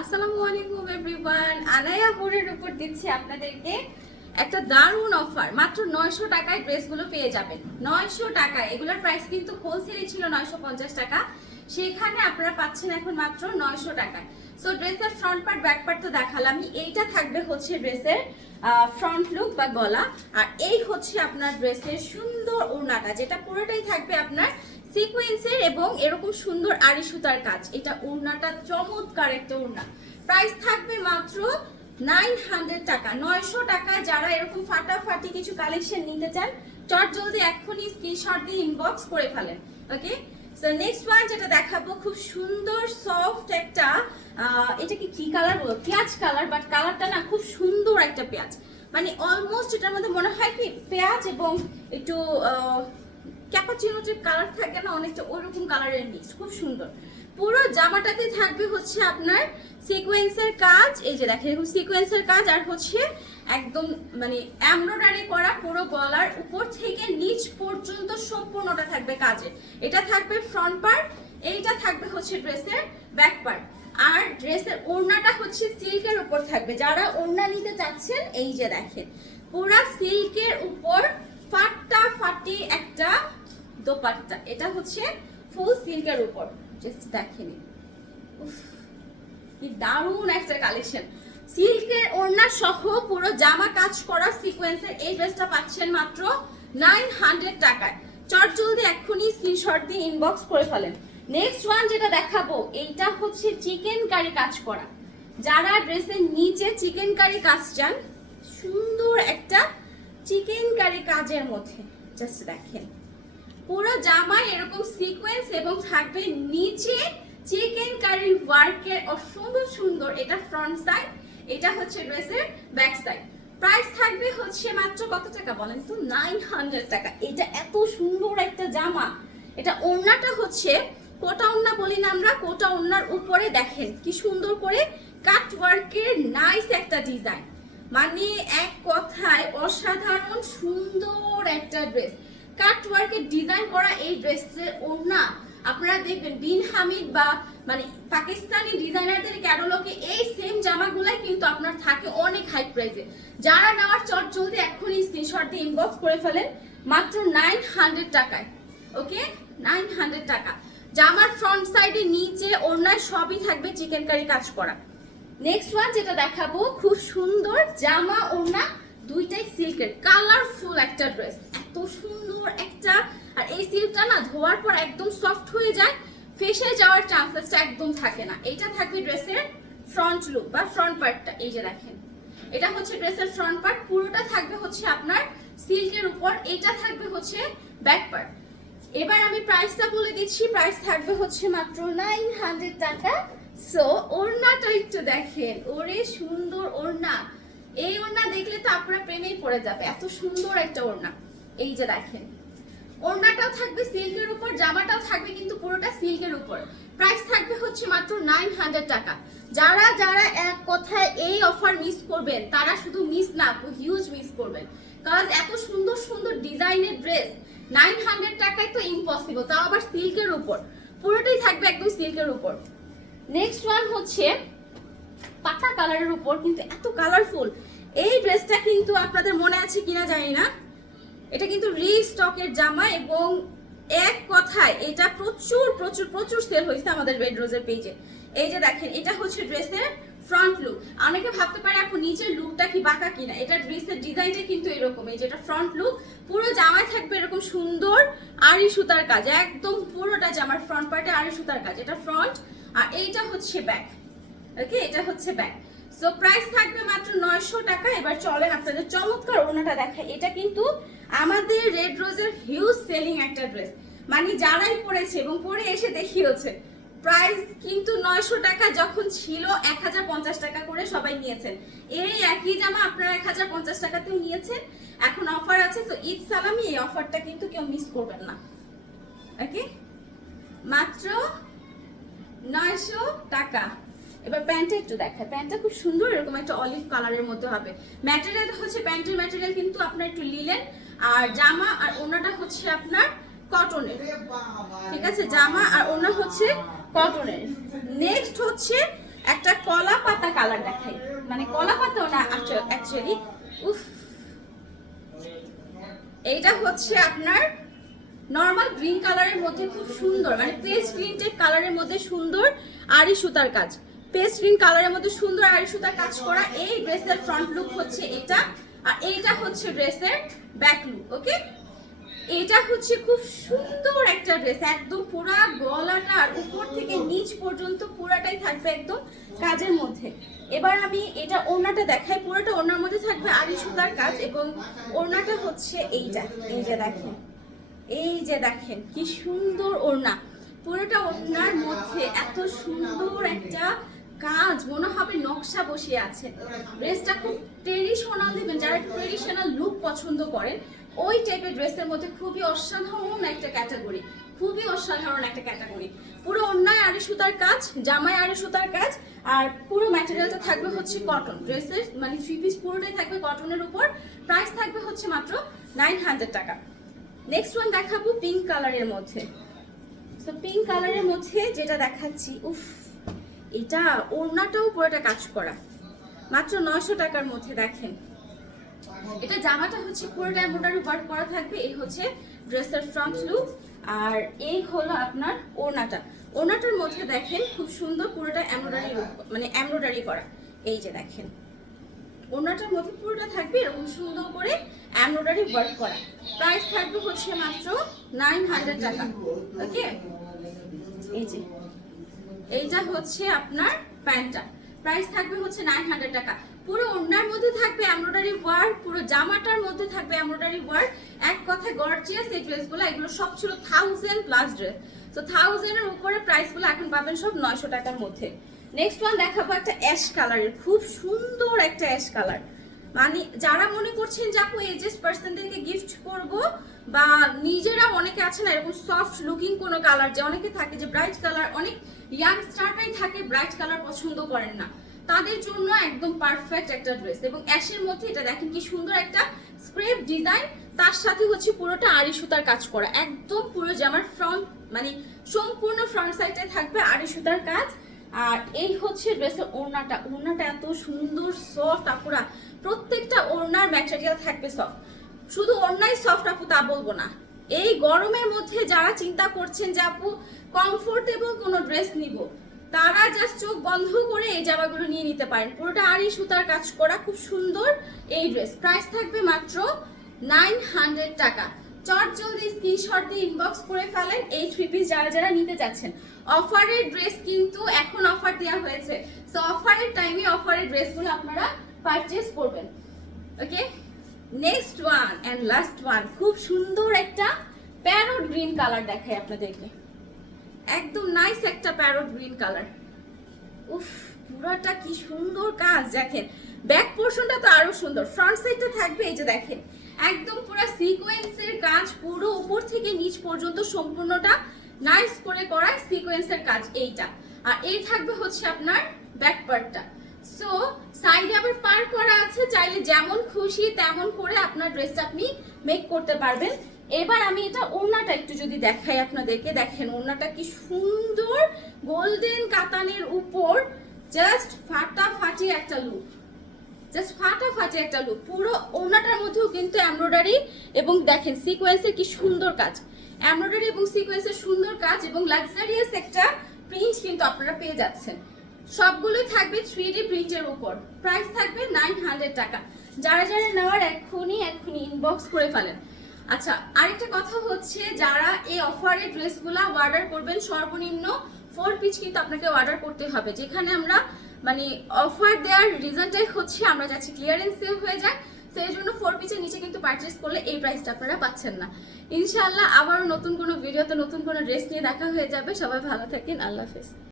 আসসালামু আলাইকুম এভরিওয়ান, আনায়া বোর্ডের উপর দিচ্ছি আপনাদেরকে একটা দারুণ অফার। মাত্র 900 টাকায় ড্রেসগুলো পেয়ে যাবেন। 900 টাকায়, এগুলোর প্রাইস কিন্তু হোলসেলে ছিল 950 টাকা, সেখানে আপনারা পাচ্ছেন এখন মাত্র 900 টাকায়। সো ড্রেসের ফ্রন্ট পার্ট ব্যাক পার্ট তো দেখালাম, এইটা থাকবে হচ্ছে ড্রেসের ফ্রন্ট লুক বা গলা, আর এই হচ্ছে আপনার ড্রেসের সুন্দর ওড়নাটা, যেটা পুরোটাই থাকবে আপনার সিকোয়েন্সের এবং এরকম সুন্দর আড়ি সুতার কাজ। এটা ওড়নাটা চমৎকার একটা ওড়না। প্রাইস থাকবে মাত্র 900 টাকা। 900 টাকা যারা এরকম ফাটাফাটি কিছু কালেকশন নিতে চান, চট জলদি এক্ষুনি স্ক্রিনশট দিয়ে ইনবক্স করে ফেলেন। ওকে, সো নেক্সট ওয়ান যেটা দেখাবো, খুব সুন্দর সফট একটা এটাকে কি কালার বলবো, পেঁয়াজ কালার, বাট কালারটা না খুব সুন্দর একটা পেঁয়াজ, মানে অলমোস্ট এটার মধ্যে মনে হয় কি পেঁয়াজ এবং একটু ক্যাপাচিনো যে কালার থাকে না, অনেকটা ওইরকম কালারের মিক্স, খুব সুন্দর। পুরো জামাটাতে থাকবে হচ্ছে আপনার সিকোয়েন্সের কাজ, এই যে দেখেন এরকম সিকোয়েন্সের কাজ, আর হচ্ছে একদম মানে এমব্রয়ডারি করা পুরো গলার উপর থেকে নিচ পর্যন্ত সম্পূর্ণটা থাকবে কাজের। এটা থাকবে ফ্রন্ট পার্ট, এইটা থাকবে হচ্ছে ড্রেসের ব্যাক পার্ট, আর ড্রেসের ওড়নাটা হচ্ছে সিল্কের উপর থাকবে। যারা ওড়না নিতে চাচ্ছেন, এই যে দেখেন পুরা সিল্কের উপর ফাটাফাটি একটা দোপাট্টা, এটা হচ্ছে ফুল সিল্কের উপর, জাস্ট দেখেন কি দারুণ একটা কালেকশন। সিল্কের ওড়না সহ পুরো জামা কাজ করা সিকোয়েন্সের এই ড্রেসটা পাচ্ছেন মাত্র 900 টাকায়। চট জলদি এক্ষুনি স্ক্রিনশট দিয়ে ইনবক্স করে ফেলেন। নেক্সট ওয়ান যেটা দেখাবো, এইটা হচ্ছে চিকেন কারি কাজ করা। যারা ড্রেসের নিচে চিকেন কারি কাজ চান, সুন্দর একটা চিকেন কারি কাজের মধ্যে, জাস্ট দেখেন পুরো জামায় এরকম সিকোয়েন্স এবং থাকবে নিচে চিকেন কারি ওয়ার্কের সুন্দর সুন্দর। এটা ফ্রন্ট সাইড, এটা হচ্ছে ড্রেসের ব্যাক সাইড। প্রাইস থাকবে হচ্ছে মাত্র কত টাকা বলেন তো? 900 টাকা। এটা এত সুন্দর একটা জামা। এটা ওড়নাটা হচ্ছে কোটা ওড়না বলি না আমরা, কোটা ওড়নার উপরে দেখেন কি সুন্দর করে কাট ওয়ার্কের নাইস একটা ডিজাইন, মানে এক কথায় অসাধারণ সুন্দর একটা ড্রেস। কাট ওয়ার্কের ডিজাইন করা এই ড্রেসের ওড়না আপনারা দেখবেন বিন হামিদ বা মানে পাকিস্তানি ডিজাইনারদের ক্যাটালগে এই সেম জামাগুলাই কিন্তু আপনার থাকে অনেক হাই প্রাইসে। যারা নেওয়ার চট জলদি এক্ষুনি স্ক্রিনশট দিয়ে ইনবক্স করে ফেলেন মাত্র 900 টাকায়। ওকে, 900 টাকা। জামার ফ্রন্ট সাইডে নিচে ওড়নায় সবই থাকবে চিকেন কারি কাজ করা। নেক্সট ওয়ান যেটা দেখাবো, খুব সুন্দর জামা ওড়না দুইটাই সিল্কের, কালারফুল একটা ড্রেস, এত সুন্দর একটা। আর এই সিল্কটা না ধোয়ার পর একদম সফট হয়ে যায়, ফেসে যাওয়ার চান্সেসটা একদম থাকে না। এটা থাকবে ড্রেসের ফ্রন্ট লুক বা ফ্রন্ট পার্টটা, এই যে দেখেন এটা হচ্ছে ড্রেসের ফ্রন্ট পার্ট, পুরোটা থাকবে হচ্ছে আপনার সিল্কের উপর, এটা থাকবে হচ্ছে ব্যাক পার্ট। এবার আমি প্রাইসটা বলে দিচ্ছি, প্রাইস থাকবে হচ্ছে মাত্র 900 টাকা। সো ওড়নাটা একটু দেখেন, ওরে সুন্দর ওড়না। এই ওড়না দেখলে তো আপনারা প্রেমেই পড়ে যাবে, এত সুন্দর একটা ওড়না। এই যে দেখেন ওড়নাটাও থাকবে সিল্কের উপর, জামাটাও থাকবে কিন্তু পুরোটা সিল্কের উপর। প্রাইস থাকবে হচ্ছে মাত্র 900 টাকা। যারা যারা এক কথায় এই অফার মিস করবেন, তারা শুধু মিস না, হিউজ মিস করবেন, কারণ এত সুন্দর সুন্দর ডিজাইনের ড্রেস 900 টাকায় তো ইম্পসিবল, তাও আবার সিল্কের উপর, পুরোটাই থাকবে একদম সিল্কের উপর। নেক্সট ওয়ান হচ্ছে পাতা কালারের উপর, কিন্তু এত কালারফুল। এই ড্রেসটা কিন্তু আপনাদের মনে আছে কিনা জানি না, এটা কিন্তু রিস্টকের জামা এবং এক কথায় এটা প্রচুর প্রচুর প্রচুর সেল হয়েছে আমাদের রেড রোজের পেজে। এই যে দেখেন এটা হচ্ছে ড্রেসের ফ্রন্ট লুক। অনেকে ভাবতে পারে আপু নিচের লুকটা কি বাঁকা কিনা, এটা ড্রেসের ডিজাইনটা কিন্তু এরকম। এই যেটা ফ্রন্ট লুক, পুরো জামায় থাকবে এরকম সুন্দর আড়ি সুতার কাজ, একদম পুরোটা জামার ফ্রন্ট পার্টে আড়ি সুতার কাজ, এটা ফ্রন্ট, আর এইটা হচ্ছে ব্যাক। ওকে, এটা হচ্ছে ব্যাক। সো প্রাইস থাকবে মাত্র 900 টাকা। এবার চলেন আপনাদের চমৎকার ওড়নাটা দেখাই। এটা কিন্তু আমাদের রেড রোজের হিউজ সেলিং একটা ড্রেস, মানে যারাই পরেছে এবং পরে এসে দেখিয়েছে। প্রাইস কিন্তু 900 টাকা যখন ছিল 1050 টাকা করে সবাই নিয়েছেন। এই একই জামা আপনারা 1050 টাকাতেও নিয়েছেন, এখন অফার আছে। তো ঈদ সালামি এই অফারটা কিন্তু কেউ মিস করবেন না। ওকে, মাত্র 900 টাকা। এবার প্যান্টটা একটু দেখায়, প্যান্টটা খুব সুন্দর, এরকম একটা অলিভ কালারের মধ্যে হবে। ম্যাটেরিয়াল হচ্ছে প্যান্টের ম্যাটেরিয়াল কিন্তু আপনার একটু লিলেন, আর জামা আর ওড়নাটা হচ্ছে আপনার কটনের। ঠিক আছে, জামা আর ওড়না হচ্ছে কটনের। নেক্সট হচ্ছে একটা কলা লাক্সারি। উফ, এইটা হচ্ছে আপনার নরমাল গ্রিন কালারের মধ্যে খুব সুন্দর, মানে পেস্ট গ্রিন টাইপ কালারের মধ্যে সুন্দর আরি সুতার কাজ, পেস্ট গ্রিন কালারের মধ্যে সুন্দর আরি সুতার কাজ করা। এই ড্রেসের ফ্রন্ট লুক হচ্ছে এটা, আর এইটা হচ্ছে ড্রেসের ব্যাক লুক। ওকে, এটা হচ্ছে খুব সুন্দর একটা ড্রেস, একদম পুরা গলাটা আর উপর থেকে নিচ পর্যন্ত পুরাটাই থাকবে একদম কাজের মধ্যে। এবার আমি এটা ওড়নাটা দেখাই, পুরোটা ওড়নার মধ্যে থাকবে আরি সুতার কাজ, এবং ওড়নাটা হচ্ছে এইটা, এই যে দেখেন, এই যে দেখেন কি সুন্দর ওড়না, পুরোটা ওড়নার মধ্যে এত সুন্দর একটা কাজ, মনে হবে নকশা বসে আছে। ড্রেসটা খুব ট্রেডিশনাল, দেখবেন যারা ট্রেডিশনাল লুক পছন্দ করেন ওই টাইপের ড্রেসের মধ্যে খুবই অসাধারণ একটা ক্যাটাগরি, খুবই অসাধারণ একটা ক্যাটাগরি। পুরো ওড়নায় আরি সুতার কাজ, জামায় আরি সুতার কাজ, আর পুরো ম্যাটেরিয়ালটা থাকবে হচ্ছে কটন। ড্রেসের মানে 3 পিস পুরোটাই থাকবে কটনের উপর। প্রাইস থাকবে হচ্ছে মাত্র 900 টাকা। নেক্সট ওয়ান দেখাবো পিঙ্ক কালারের মধ্যে। সো পিঙ্ক কালারের মধ্যে যেটা দেখাচ্ছি, উফ, এটা ওড়নাটাও পুরোটা কাজ করা, মাত্র 900 টাকার মধ্যে। দেখেন এটা জামাটা হচ্ছে পুরোটা এমব্রয়ডারি ওয়ার্ক করা থাকবে, এই হচ্ছে ড্রেসের ফ্রন্ট লুক, আর এই হলো আপনার ওড়নাটা। ওড়নাটার মধ্যে দেখেন খুব সুন্দর পুরোটা এমব্রয়ডারি, মানে এমব্রয়ডারি করা। এই যে দেখেন ওড়নাটার মধ্যে পুরোটা থাকবে এরকম সুন্দর করে এমব্রয়ডারি ওয়ার্ক করা। প্রাইস থাকবে হচ্ছে মাত্র 900 টাকা। ওকে, এই যে এইটা হচ্ছে আপনার প্যান্টটা, প্রাইস থাকবে হচ্ছে 900 টাকা। পুরো ওড়নার মধ্যে থাকবে এমব্রয়ডারি ওয়ার্ক, পুরো জামাটার মধ্যে থাকবে এমব্রয়ডারি ওয়ার্ক। এক কথায় গর্জিয়াস এই ড্রেসগুলো, এগুলো সব ছিল 1000+ ড্রেস। তো 1000 এর উপরে প্রাইসগুলো এখন পাবেন সব 900 টাকার মধ্যে। নেক্সট ওয়ান দেখাবো একটা অ্যাশ কালারের, খুব সুন্দর একটা অ্যাশ কালার। মানে যারা মনে করছেন যে আপু এজেড পার্সনদেরকে গিফট করব, বা নিজেরা অনেকে আছে না এরকম সফট লুকিং কোনো কালার, যে অনেকে থাকে যে ব্রাইট কালার, অনেক ইয়াংস্টাররাই থাকে ব্রাইট কালার পছন্দ করেন না, তাদের জন্য একদম পারফেক্ট একটা ড্রেস। এবং অ্যাশের মধ্যে এটা দেখেন কি সুন্দর একটা স্ক্রেপ ডিজাইন, তার সাথে হচ্ছে পুরোটা আরি সুতার কাজ করা, একদম পুরো জামার ফ্রন্ট মানে সম্পূর্ণ ফ্রন্ট সাইডে থাকবে আরি সুতার কাজ। আর এই হচ্ছে ড্রেসের ওড়নাটা, ওড়নাটা এত সুন্দর সফট আপুরা, প্রত্যেকটা ওড়নার ম্যাটেরিয়াল থাকবে সফট। শুধু ওড়নাই সফট আপু তা বলবো না, এই গরমের মধ্যে যারা চিন্তা করছেন যে আপু কমফোর্টেবল কোনো ড্রেস নিব, তারা জাস্ট চোখ বন্ধ করে এই জামাগুলো নিয়ে নিতে পারেন। পুরোটা আরি সুতার কাজ করা খুব সুন্দর এই ড্রেস। প্রাইস থাকবে মাত্র 900 টাকা। চট জলদি স্ক্রিনশট দিয়ে ইনবক্স করে ফেলেন এই 3 পিস যারা যারা নিতে যাচ্ছেন। অফারের ড্রেস কিন্তু এখন অফার দেওয়া হয়েছে, সো অফারের টাইমে অফারের ড্রেসগুলো আপনারা পারচেজ করবেন। Okay, next one and last one, খুব সুন্দর একটা প্যারট গ্রিন কালার দেখাই আপনাদেরকে, একদম নাইস একটা প্যারট গ্রিন কালার। উফ, পুরোটা কি সুন্দর কাজ দেখেন, ব্যাক পোর্শনটা তো আরো সুন্দর, ফ্রন্ট সাইডটা থাকবে এই যে দেখেন একদম পুরো সিকোয়েন্সের কাজ, পুরো উপর থেকে নিচ পর্যন্ত সম্পূর্ণটা নাইস করে করা সিকোয়েন্সের কাজ এইটা। আর এই থাকবে হচ্ছে আপনার ব্যাক পার্টটা। সো সাইডে আবার পার করা আছে, চাইলে যেমন খুশি তেমন করে আপনার ড্রেসটা আপনি মেক করতে পারবেন। এবার আমি এটা ওড়নাটা একটু যদি দেখাই আপনাদেরকে, দেখেন ওড়নাটা কি সুন্দর গোল্ডেন কাতানের উপর, জাস্ট ফাটাফাটি একটা লুক, জাস্ট ফাটাফাটি একটা লুক। পুরো ওড়নাটার মধ্যেও কিন্তু এমব্রয়ডারি এবং দেখেন সিকোয়েন্সের কি সুন্দর কাজ, এমব্রয়ডারি এবং সিকোয়েন্সের সুন্দর কাজ এবং লাক্সারিয়াস একটা প্রিন্ট কিন্তু আপনারা পেয়ে যাচ্ছেন। সবগুলোই থাকবে 3D প্রিন্টের উপর। প্রাইস থাকবে 900 টাকা। যারা যারা নেওয়ার এক্ষুনি ইনবক্স করে ফেলেন। আচ্ছা, আরেকটা কথা হচ্ছে, যারা এই অফারের ড্রেসগুলো অর্ডার করবেন সর্বনিম্ন 4 পিস কিন্তু আপনাকে অর্ডার করতে হবে। যেখানে আমরা মানে অফার দেওয়ার রিজনটাই হচ্ছে আমরা যাচ্ছি ক্লিয়ারেন্স সেল হয়ে যায়, সেই জন্য 4 পিসের নিচে কিন্তু পারচেজ করলে এই প্রাইসটা আপনারা পাচ্ছেন না। ইনশাআল্লাহ আবারও নতুন কোনো ভিডিওতে নতুন কোনো ড্রেস নিয়ে দেখা হয়ে যাবে। সবাই ভালো থাকেন, আল্লাহ হাফেজ।